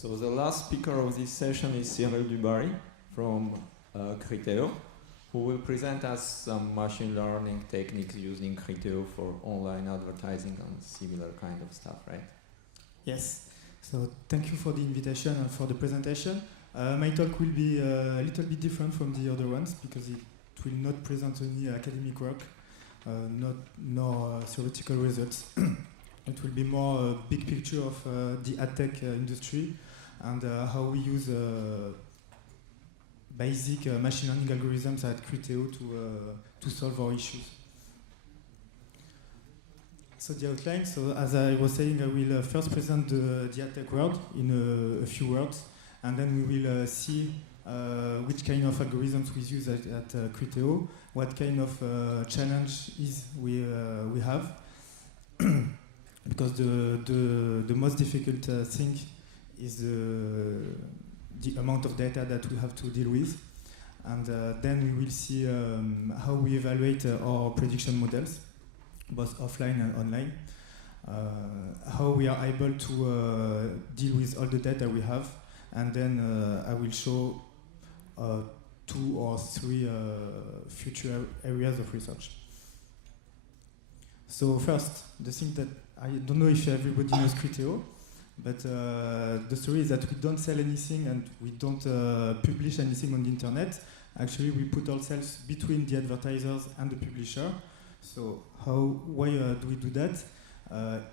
So the last speaker of this session is Cyril Dubarry from Criteo, who will present us some machine learning techniques using Criteo for online advertising and similar kind of stuff, right? Yes. So thank you for the invitation and for the presentation. My talk will be a little bit different from the other ones because it will not present any academic work, nor theoretical results. It will be more a big picture of the ad tech industry and how we use basic machine learning algorithms at Criteo to solve our issues. So the outline, so as I was saying, I will first present the ad tech world in a few words, and then we will see which kind of algorithms we use at Criteo, what kind of challenge we have. Because the most difficult thing is the amount of data that we have to deal with. And then we will see how we evaluate our prediction models, both offline and online. How we are able to deal with all the data we have. And then I will show 2 or 3 future areas of research. So first, the thing that I don't know if everybody knows Criteo, but the story is that we don't sell anything and we don't publish anything on the internet. Actually, we put ourselves between the advertisers and the publisher. So why do we do that?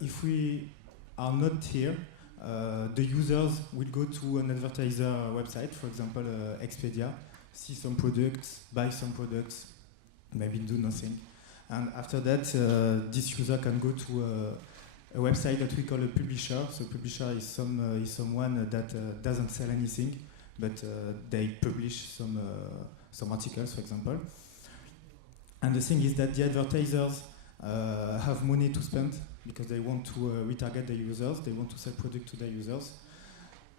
If we are not here, the users will go to an advertiser website, for example, Expedia, see some products, buy some products, maybe do nothing. And after that, this user can go to a website that we call a publisher. So publisher is someone that doesn't sell anything, but they publish some articles, for example. And the thing is that the advertisers have money to spend because they want to retarget their users, they want to sell product to their users.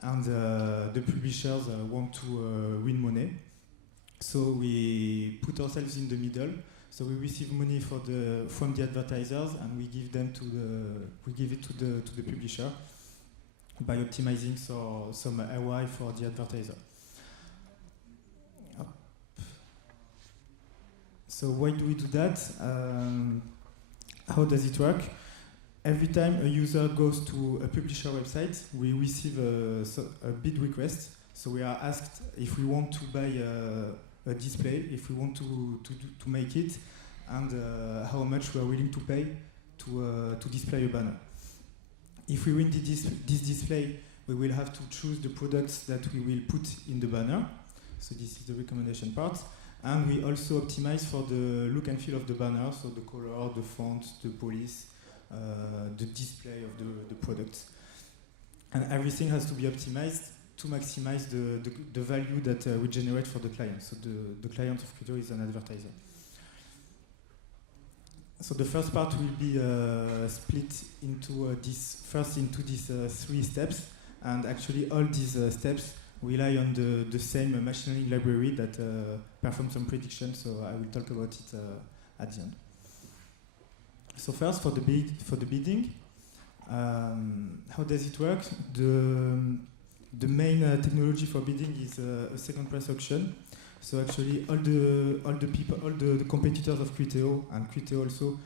And the publishers want to win money. So we put ourselves in the middle. So we receive money from the advertisers, and we give it to the publisher by optimizing some ROI for the advertiser. So why do we do that? How does it work? Every time a user goes to a publisher website, we receive a bid request. So we are asked if we want to buy a display, if we want to make it, and how much we are willing to pay to display a banner. If we win this display, we will have to choose the products that we will put in the banner. So this is the recommendation part. And we also optimize for the look and feel of the banner, so the color, the font, the police, the display of the products. And everything has to be optimized to maximize the value that we generate for the client. So the client of Criteo is an advertiser. So the first part will be split into these 3 steps, and actually all these steps rely on the same machine learning library that performs some predictions. So I will talk about it at the end. So first, for the bidding, how does it work? The main technology for bidding is a second price auction. So actually, all the competitors of Criteo and Criteo also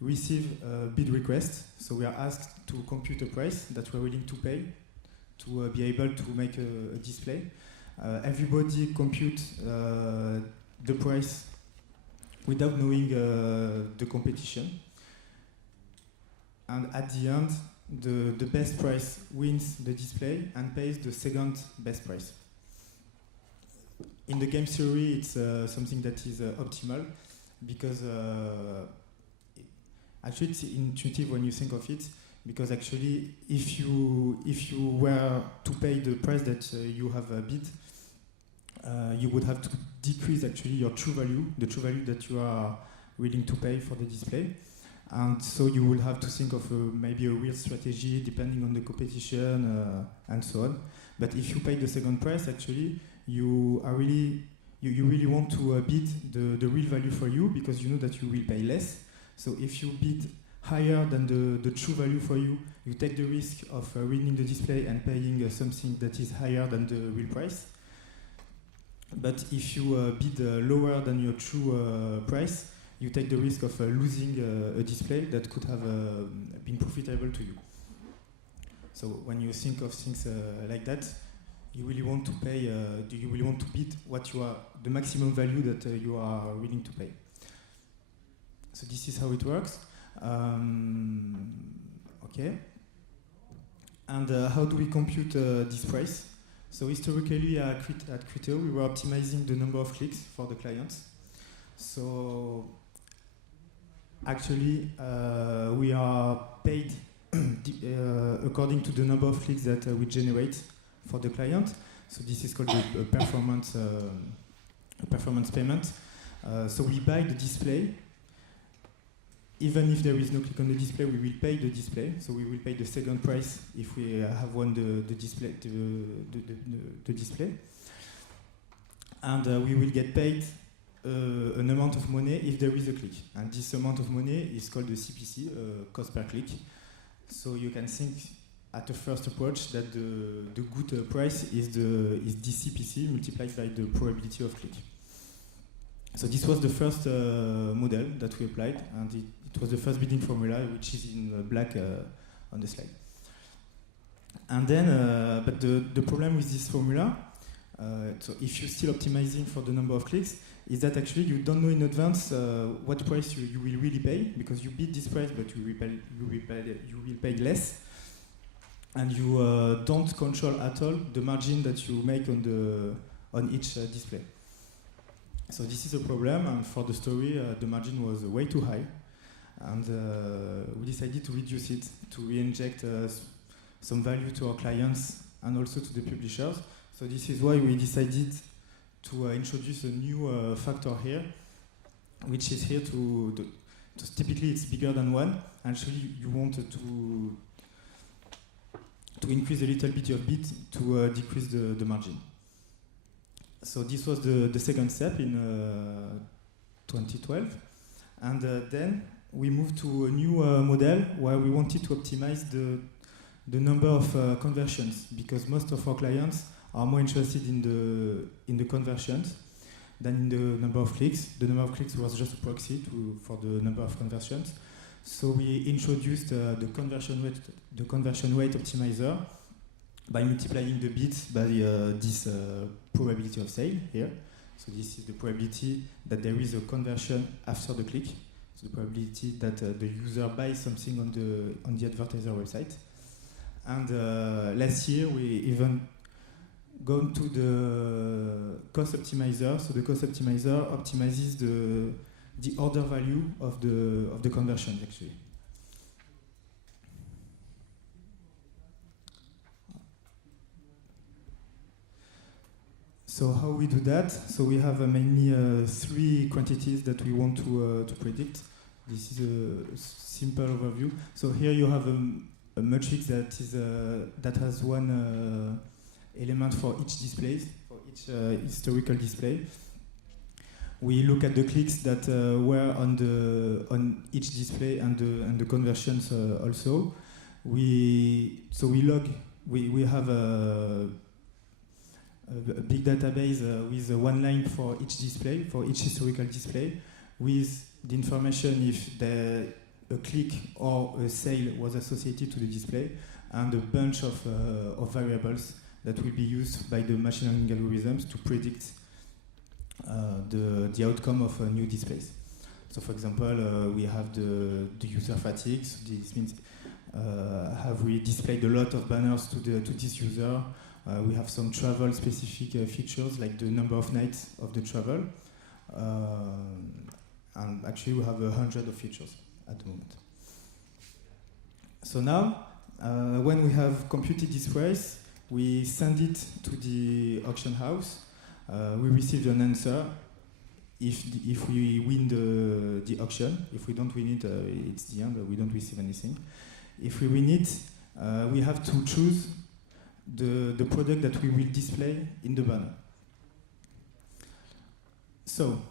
receive bid requests. So we are asked to compute a price that we're willing to pay to be able to make a display. Everybody computes the price without knowing the competition. And at the end, the best price wins the display and pays the second best price. In the game theory, it's something that is optimal because actually it's intuitive when you think of it. Because actually, if you were to pay the price that you have bid, you would have to decrease actually your true value, the true value that you are willing to pay for the display. And so you will have to think of maybe a real strategy depending on the competition and so on. But if you pay the second price, actually, you really want to bid the real value for you because you know that you will pay less. So if you bid higher than the true value for you, you take the risk of ruining the display and paying something that is higher than the real price. But if you bid lower than your true price, you take the risk of losing a display that could have been profitable to you. So when you think of things like that, you really want to pay. You really want to bid what you are, the maximum value that you are willing to pay. So this is how it works. Okay. And how do we compute this price? So historically at Criteo, we were optimizing the number of clicks for the clients. So actually, we are paid according to the number of clicks that we generate for the client. So this is called a performance payment. So we buy the display. Even if there is no click on the display, we will pay the display. So we will pay the second price if we have won the display. The display. And we will get paid an amount of money if there is a click. And this amount of money is called the CPC, cost per click. So you can think at the first approach that the good price is the CPC multiplied by the probability of click. So this was the first model that we applied, and it was the first bidding formula, which is in black on the slide. And then, but the problem with this formula, so if you're still optimizing for the number of clicks, is that actually you don't know in advance what price you will really pay, because you bid this price, but you will pay less, and you don't control at all the margin that you make on each display. So this is a problem, and for the story, the margin was way too high, and we decided to reduce it, to reinject some value to our clients and also to the publishers. So this is why we decided to introduce a new factor here, which is here to typically it's bigger than 1. Actually, you want to increase a little bit of bit to decrease the margin. So this was the second step in 2012. And then we moved to a new model where we wanted to optimize the number of conversions, because most of our clients are more interested in the conversions than in the number of clicks. The number of clicks was just a proxy for the number of conversions. So we introduced the conversion rate optimizer by multiplying the bits by this probability of sale here. So this is the probability that there is a conversion after the click. So the probability that the user buys something on the advertiser website. And last year we even gone to the cost optimizer. So the cost optimizer optimizes the order value of the conversion actually. So how we do that? So we have mainly 3 quantities that we want to predict. This is a simple overview. So here you have a matrix that has one element for each display, for each historical display. We look at the clicks that were on each display and the conversions also. We log. We have a big database with one line for each display, for each historical display, with the information if a click or a sale was associated to the display, and a bunch of variables that will be used by the machine learning algorithms to predict the outcome of new displays. So for example, we have the user fatigue. So this means have we displayed a lot of banners to this user? We have some travel specific features like the number of nights of the travel. And actually we have 100 of features at the moment. So now, when we have computed this price, we send it to the auction house. We receive an answer if we win the auction. If we don't win it, it's the end. We don't receive anything. If we win it, we have to choose the product that we will display in the banner. So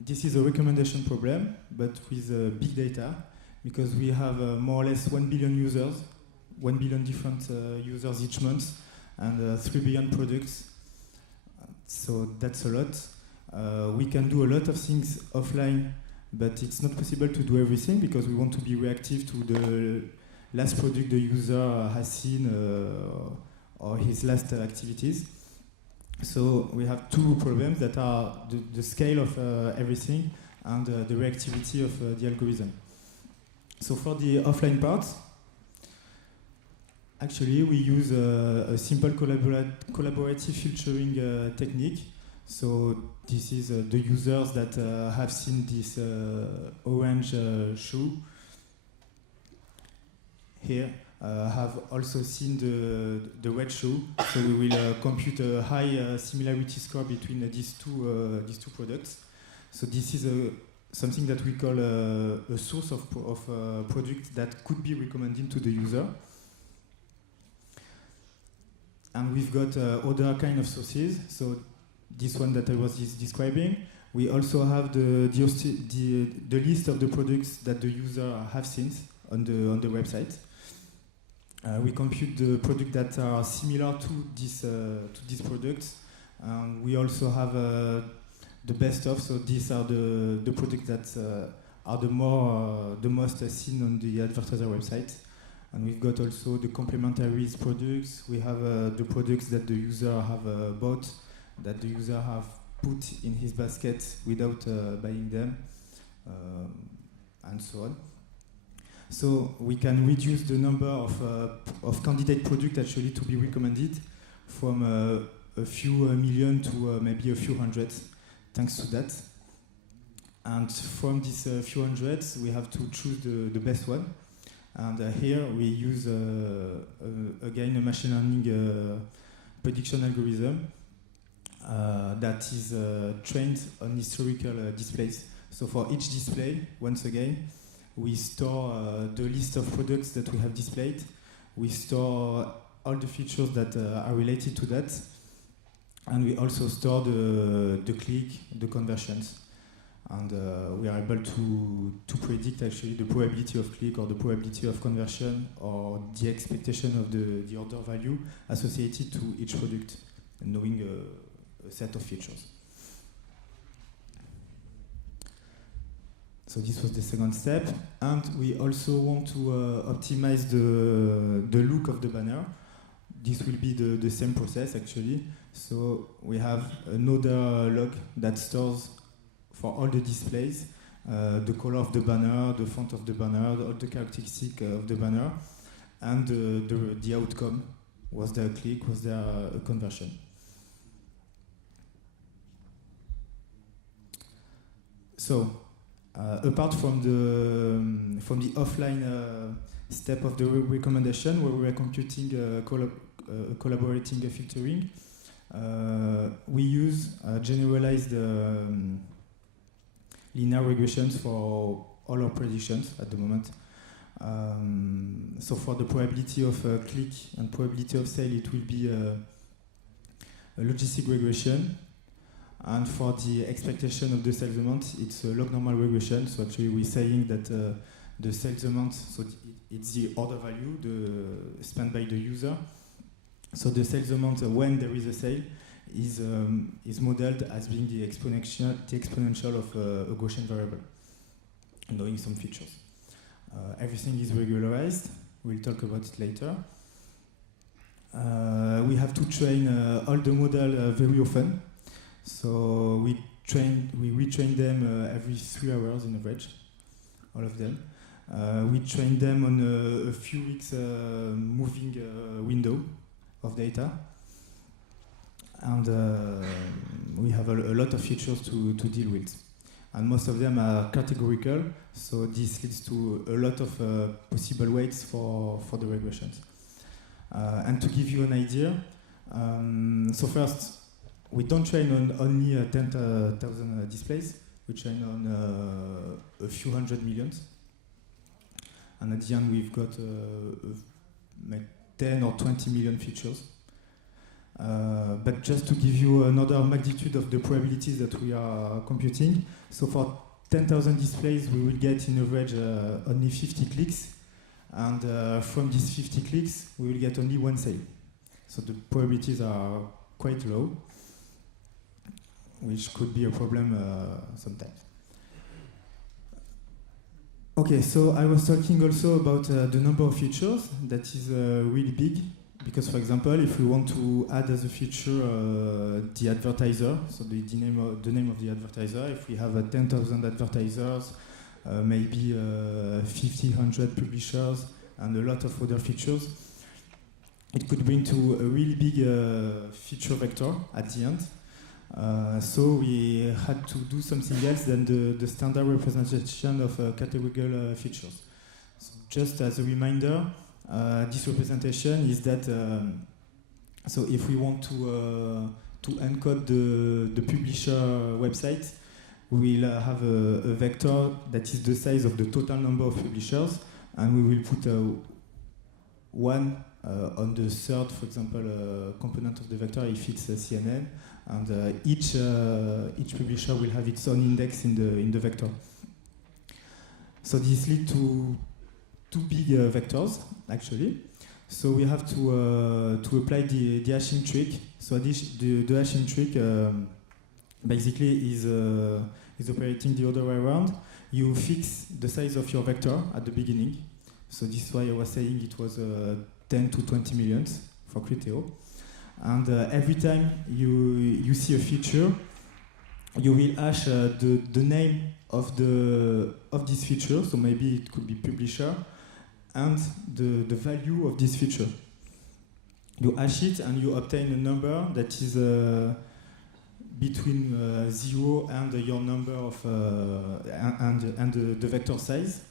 this is a recommendation problem, but with big data, because we have more or less 1 billion users, 1 billion different users each month, and 3 billion products. So that's a lot. We can do a lot of things offline, but it's not possible to do everything because we want to be reactive to the last product the user has seen or his last activities. So we have two problems that are the scale of everything and the reactivity of the algorithm. So for the offline part, actually we use a simple collaborative filtering technique. So this is the users that have seen this orange shoe here have also seen the red shoe. So we will compute a high similarity score between these two products. So this is something that we call a source of product that could be recommended to the user. And we've got other kind of sources. So this one that I was describing. We also have the list of the products that the user have seen on the website. We compute the products that are similar to these products. We also have the best of. So these are the products that are the most seen on the advertiser website. And we've got also the complementary products. We have the products that the user have bought, that the user have put in his basket without buying them, and so on. So we can reduce the number of candidate products actually to be recommended from a few million to maybe a few hundred, thanks to that. And from these few hundreds, we have to choose the best one. And here we use again a machine learning prediction algorithm that is trained on historical displays. So for each display, once again, we store the list of products that we have displayed. We store all the features that are related to that. And we also store the click, the conversions. And we are able to predict actually the probability of click or the probability of conversion or the expectation of the order value associated to each product, knowing a set of features. So this was the second step. And we also want to optimize the look of the banner. This will be the same process actually. So we have another log that stores for all the displays, the color of the banner, the font of the banner, all the characteristics of the banner, and the outcome. Was there a click? Was there a conversion? So, apart from the offline step of the recommendation, where we are computing collaborating filtering, we use generalized linear regressions for all our predictions at the moment. So for the probability of click and probability of sale, it will be a logistic regression. And for the expectation of the sales amount, it's a log normal regression. So actually we're saying that the sales amount, so it's the order value spent by the user. So the sales amount when there is a sale is modeled as being the exponential of a Gaussian variable, knowing some features. Everything is regularized. We'll talk about it later. We have to train all the model very often. So we retrain them every 3 hours in average, all of them. We train them on a few weeks moving window of data. And we have a lot of features to deal with. And most of them are categorical, so this leads to a lot of possible weights for the regressions. And to give you an idea, so first, we don't train on only 10,000 displays, we train on a few hundred millions. And at the end, we've got 10 or 20 million features. But just to give you another magnitude of the probabilities that we are computing, so for 10,000 displays, we will get in average only 50 clicks, and from these 50 clicks, we will get only one sale. So the probabilities are quite low, which could be a problem sometimes. Okay, so I was talking also about the number of features that is really big, because for example, if we want to add as a feature the advertiser, so the name of the advertiser, if we have 10,000 advertisers, maybe 100 publishers, and a lot of other features, it could bring to a really big feature vector at the end. So we had to do something else than the standard representation of categorical features. So just as a reminder, this representation is that so if we want to encode the publisher website, we will have a vector that is the size of the total number of publishers, and we will put one on the third, for example, component of the vector if it's CNN. And each publisher will have its own index in the vector. So this leads to two big vectors, actually. So we have to apply the hashing trick. So the hashing trick basically is operating the other way around. You fix the size of your vector at the beginning. So this is why I was saying it was 10 to 20 millions for Criteo. And every time you see a feature, you will hash the name of this feature. So maybe it could be publisher and the value of this feature. You hash it and you obtain a number that is between 0 and your number of and the vector size.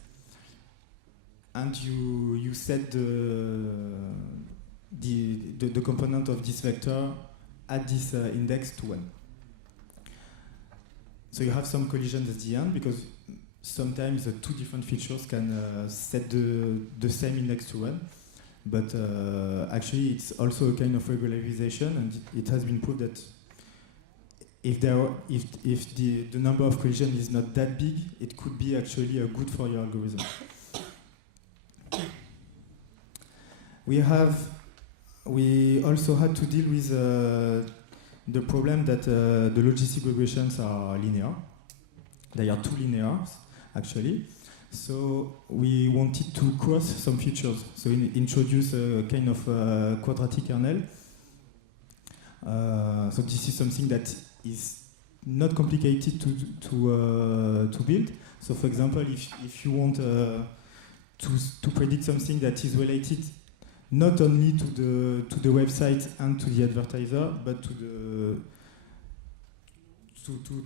And you set the component of this vector at this index to 1. So you have some collisions at the end, because sometimes the two different features can set the same index to 1. But actually it's also a kind of regularization, and it has been proved that if the number of collisions is not that big, it could be actually good for your algorithm. We also had to deal with the problem that the logistic regressions are linear. They are too linear, actually. So we wanted to cross some features. So introduce a kind of quadratic kernel. So this is something that is not complicated to build. So for example, if you want to predict something that is related not only to the website and to the advertiser, but to the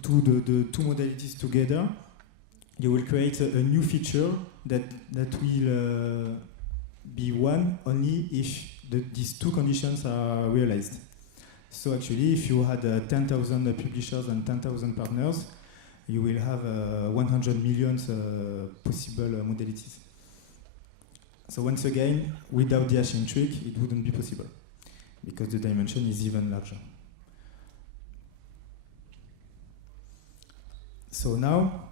two modalities together, you will create a new feature that will be one only if these two conditions are realized. So actually, if you had 10,000 publishers and 10,000 partners, you will have 100 million possible modalities. So once again, without the hashing trick, it wouldn't be possible, because the dimension is even larger. So now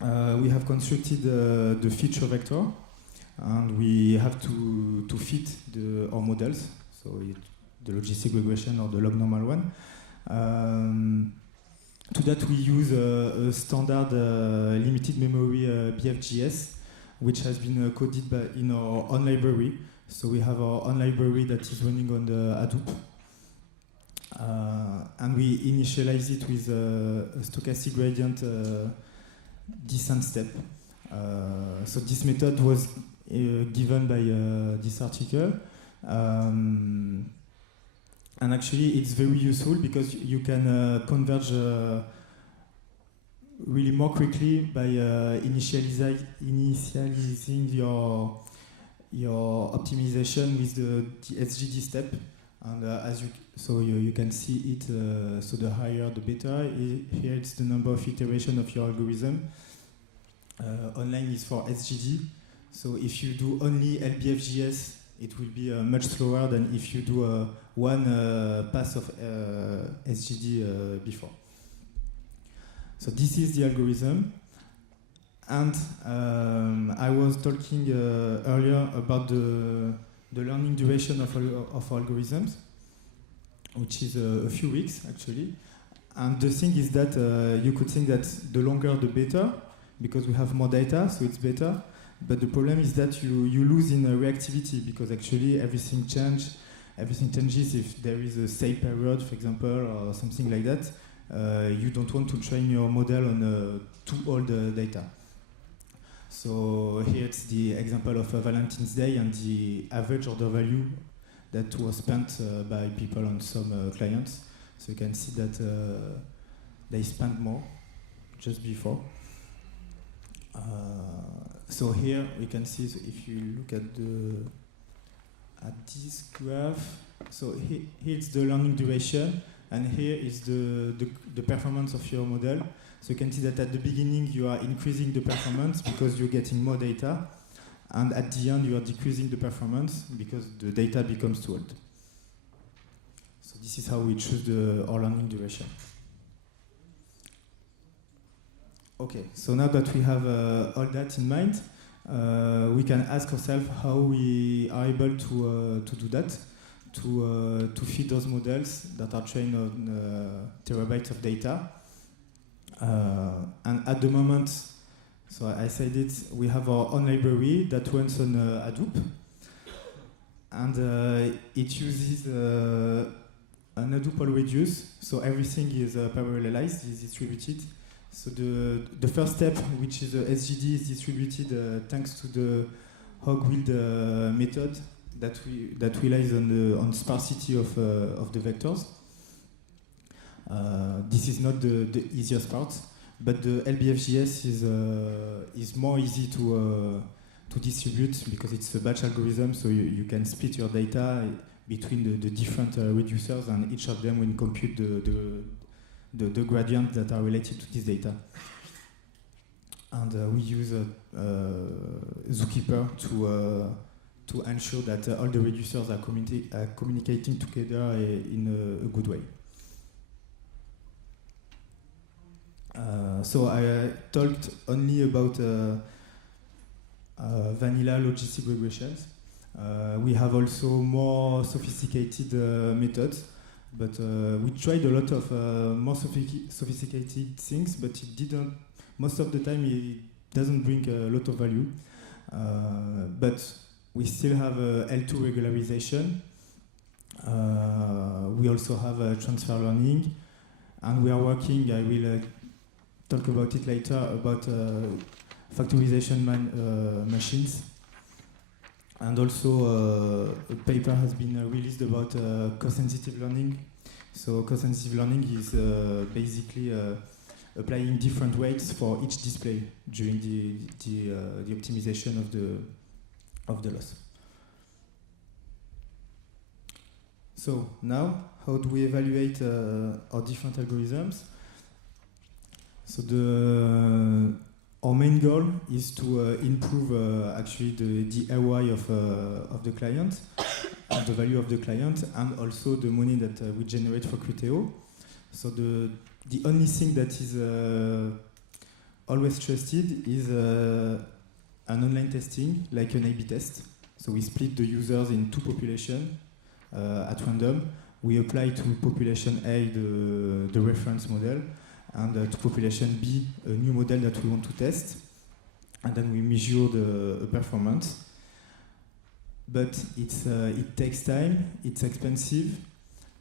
we have constructed the feature vector, and we have to fit our models, so the logistic regression or the log normal one. To that we use a standard limited memory BFGS, which has been coded in our own library. So we have our own library that is running on the Hadoop. And we initialize it with a stochastic gradient descent step. So this method was given by this article. And actually it's very useful because you can converge really more quickly by initializing your optimization with the SGD step. And you can see it, so the higher the better. Here it's the number of iterations of your algorithm. Online is for SGD. So if you do only LBFGS, it will be much slower than if you do one pass of SGD before. So this is the algorithm. And I was talking earlier about the learning duration of algorithms, which is a few weeks actually. And the thing is that you could think that the longer the better, because we have more data, so it's better. But the problem is that you lose in reactivity, because actually everything changes if there is a stay period, for example, or something like that. You don't want to train your model on too old data. So here it's the example of Valentine's Day and the average order value that was spent by people on some clients. So you can see that they spent more just before. So here we can see, so if you look at this graph, so here it's the learning duration, and here is the performance of your model. So you can see that at the beginning you are increasing the performance because you're getting more data, and at the end you are decreasing the performance because the data becomes too old. So this is how we choose our learning duration. Okay, so now that we have all that in mind, we can ask ourselves how we are able to do that, to feed those models that are trained on terabytes of data. And at the moment, so I said it, we have our own library that runs on Hadoop, and it uses an Hadoop all-reduce, so everything is parallelized, is distributed. So the first step, which is SGD, is distributed thanks to the Hog-Wild method that relies on sparsity of the vectors. This is not the easiest part, but the LBFGS is more easy to distribute because it's a batch algorithm, so you can split your data between the different reducers, and each of them will compute the gradients that are related to this data. And we use Zookeeper to ensure that all the reducers are communicating together in a good way. So I talked only about vanilla logistic regressions. We have also more sophisticated methods, but we tried a lot of more sophisticated things, but it didn't. Most of the time, it doesn't bring a lot of value. But we still have L2 regularization. We also have transfer learning, and we are working. I will talk about it later about factorization machines. And also a paper has been released about cost-sensitive learning. So cost-sensitive learning is basically applying different weights for each display during the optimization of the loss. So now, how do we evaluate our different algorithms? So our main goal is to improve actually the ROI of the client, the value of the client, and also the money that we generate for Criteo. So the only thing that is always trusted is an online testing, like an A/B test. So we split the users in two populations at random. We apply to population A the reference model, and to population B, a new model that we want to test, and then we measure the performance. But it takes time, it's expensive,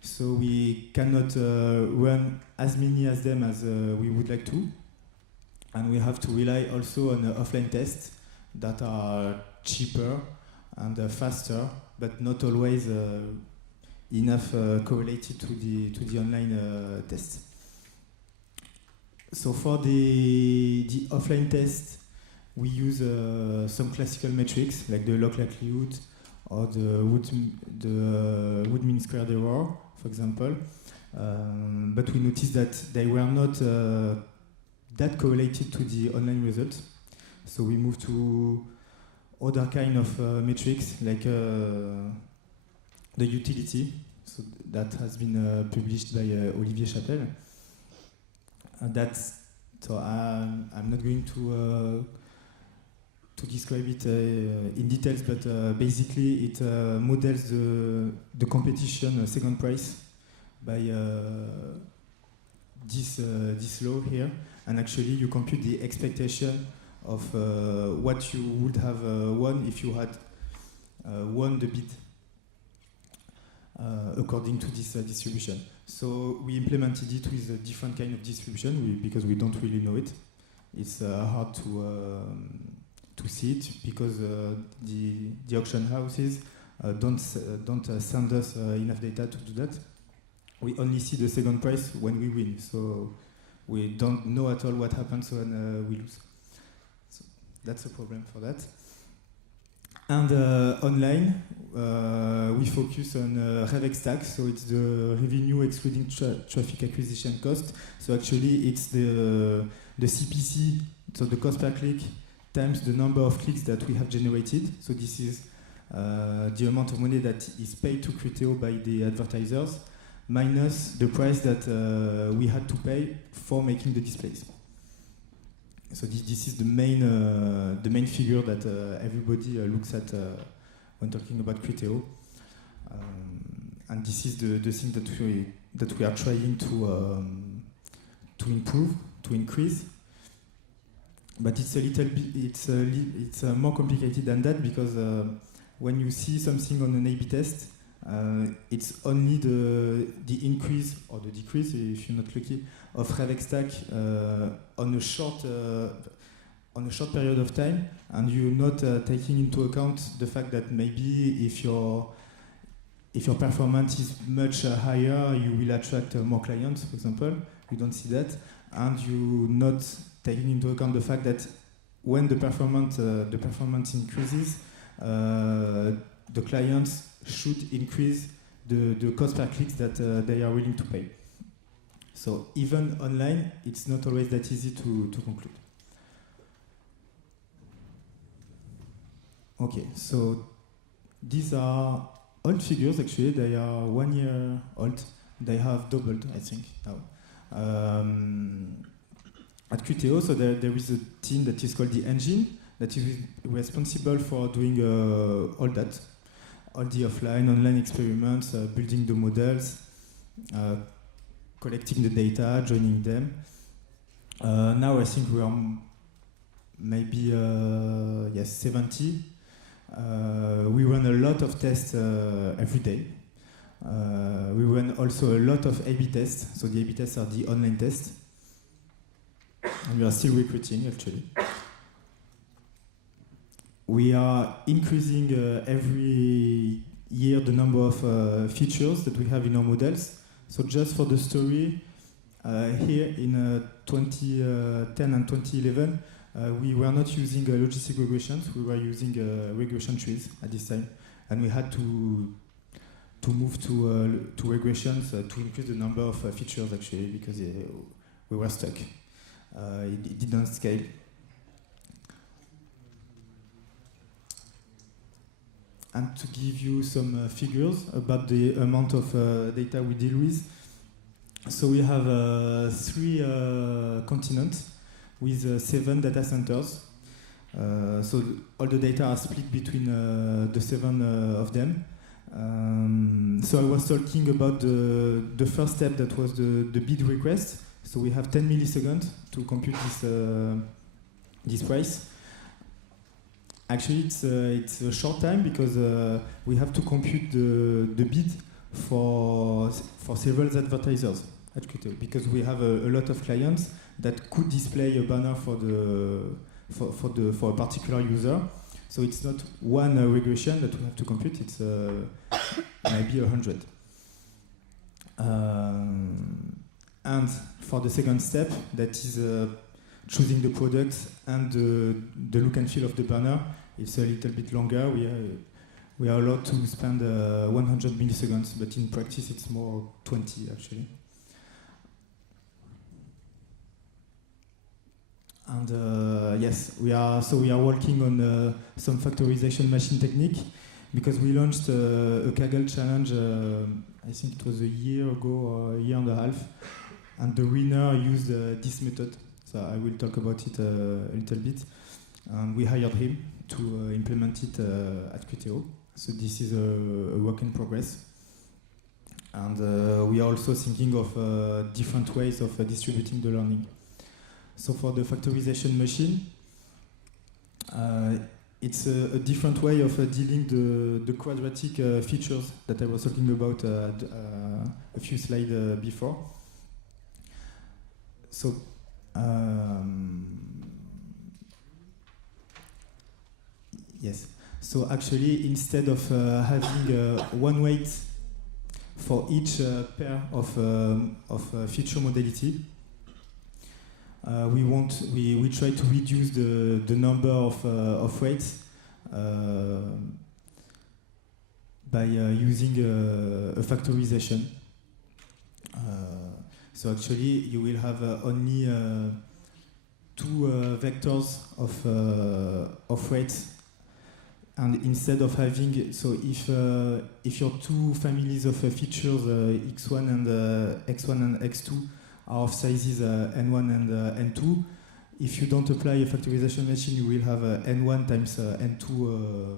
so we cannot run as many as them as we would like to, and we have to rely also on offline tests that are cheaper and faster, but not always enough correlated to the online tests. So for the offline test, we use some classical metrics like the log likelihood or the Wood mean squared error, for example. But we noticed that they were not that correlated to the online results. So we moved to other kind of metrics like the utility. So that has been published by Olivier Chapelle. So I'm not going to describe it in details, but basically it models the competition second price by this law here, and actually you compute the expectation of what you would have won if you had won the bid according to this distribution. So we implemented it with a different kind of distribution because we don't really know it. It's hard to see it because the auction houses don't send us enough data to do that. We only see the second price when we win, so we don't know at all what happens when we lose. So that's a problem for that. And online, we focus on RevX stack, so it's the revenue excluding traffic acquisition cost. So actually, it's the CPC, so the cost per click, times the number of clicks that we have generated. So this is the amount of money that is paid to Criteo by the advertisers, minus the price that we had to pay for making the displays. So this is the main figure that everybody looks at when talking about Criteo, and this is the thing that we are trying to improve, to increase. But it's a little bit it's more complicated than that, because when you see something on an A/B test, it's only the increase or the decrease, if you're not lucky, of RevX stack on a short period of time, and you're not taking into account the fact that maybe if your performance is much higher, you will attract more clients, for example. You don't see that, and you're not taking into account the fact that when the performance increases, the clients should increase the cost per clicks that they are willing to pay. So even online, it's not always that easy to conclude. Okay, so these are old figures, actually. They are 1 year old. They have doubled, I think, now. At Criteo, so there is a team that is called the Engine, that is responsible for doing all that. All the offline, online experiments, building the models, collecting the data, joining them. Now I think we are maybe 70. We run a lot of tests every day. We run also a lot of A/B tests. So the A/B tests are the online tests. And we are still recruiting, actually. We are increasing every year the number of features that we have in our models. So just for the story, here in 2010 and 2011, we were not using logistic regressions. We were using regression trees at this time, and we had to move to regressions to increase the number of features, actually, because we were stuck. It didn't scale. And to give you some figures about the amount of data we deal with, so we have 3 continents with 7 data centers. So all the data are split between the 7 of them. So I was talking about the first step, that was the bid request. So we have 10 milliseconds to compute this price. Actually, it's a short time, because we have to compute the bid for several advertisers at Criteo, because we have a lot of clients that could display a banner for a particular user. So it's not one regression that we have to compute; it's maybe 100. And for the second step, that is choosing the product and the look and feel of the banner, it's a little bit longer. We are allowed to spend 100 milliseconds, but in practice it's more 20, actually. And yes, we are working on some factorization machine technique, because we launched a Kaggle challenge, I think it was a year ago or a year and a half, and the winner used this method. So So I will talk about it a little bit. And we hired him to implement it at Criteo. So this is a work in progress. And we are also thinking of different ways of distributing the learning. So for the factorization machine, it's a different way of dealing the quadratic features that I was talking about a few slides before. So yes. So actually, instead of having one weight for each pair of feature modality, we try to reduce the number of weights by using a factorization. So actually, you will have only two vectors of weights. And instead of having, so if your two families of features, x1 and x1 and x2, are of sizes n1 and n2, if you don't apply a factorization machine, you will have n1 times n2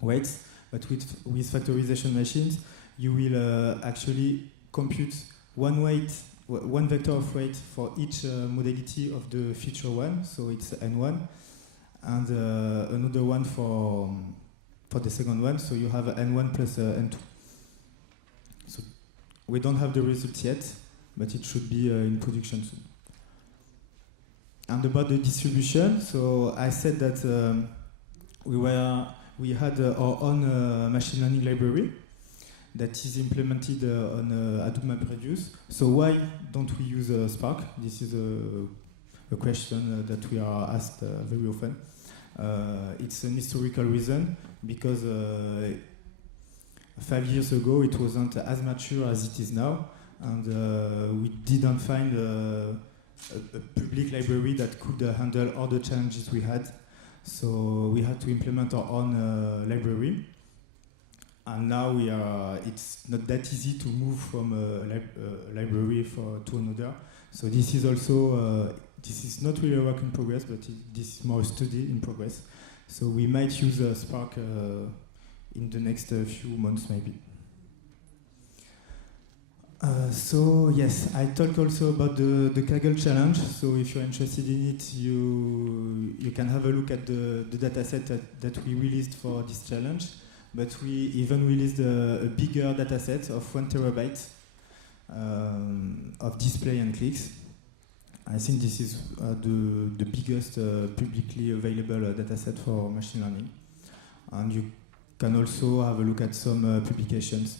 weights. But with factorization machines, you will actually compute one vector of weight for each modality of the feature one, so it's n1. And another one for the second one, so you have n1 plus n2. So we don't have the results yet, but it should be in production soon. And about the distribution, so I said that we had our own machine learning library that is implemented on Hadoop MapReduce. So why don't we use Spark? This is a question that we are asked very often. It's an historical reason, because 5 years ago it wasn't as mature as it is now, and we didn't find a public library that could handle all the challenges we had. So we had to implement our own library. And now it's not that easy to move from a library to another. So this is also, this is not really a work in progress, but this is more a study in progress. So we might use Spark in the next few months, maybe. So yes, I talk also about the Kaggle challenge. So if you're interested in it, you can have a look at the dataset that we released for this challenge. But we even released a bigger dataset of 1 terabyte of display and clicks. I think this is the biggest publicly available dataset for machine learning. And you can also have a look at some publications.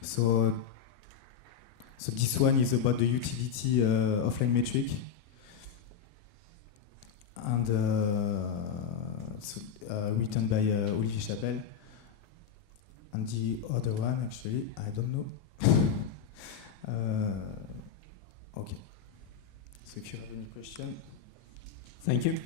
So this one is about the utility offline metric. And written by Olivier Chapelle. And the other one, actually, I don't know. Okay. So if you have any question. Thank you.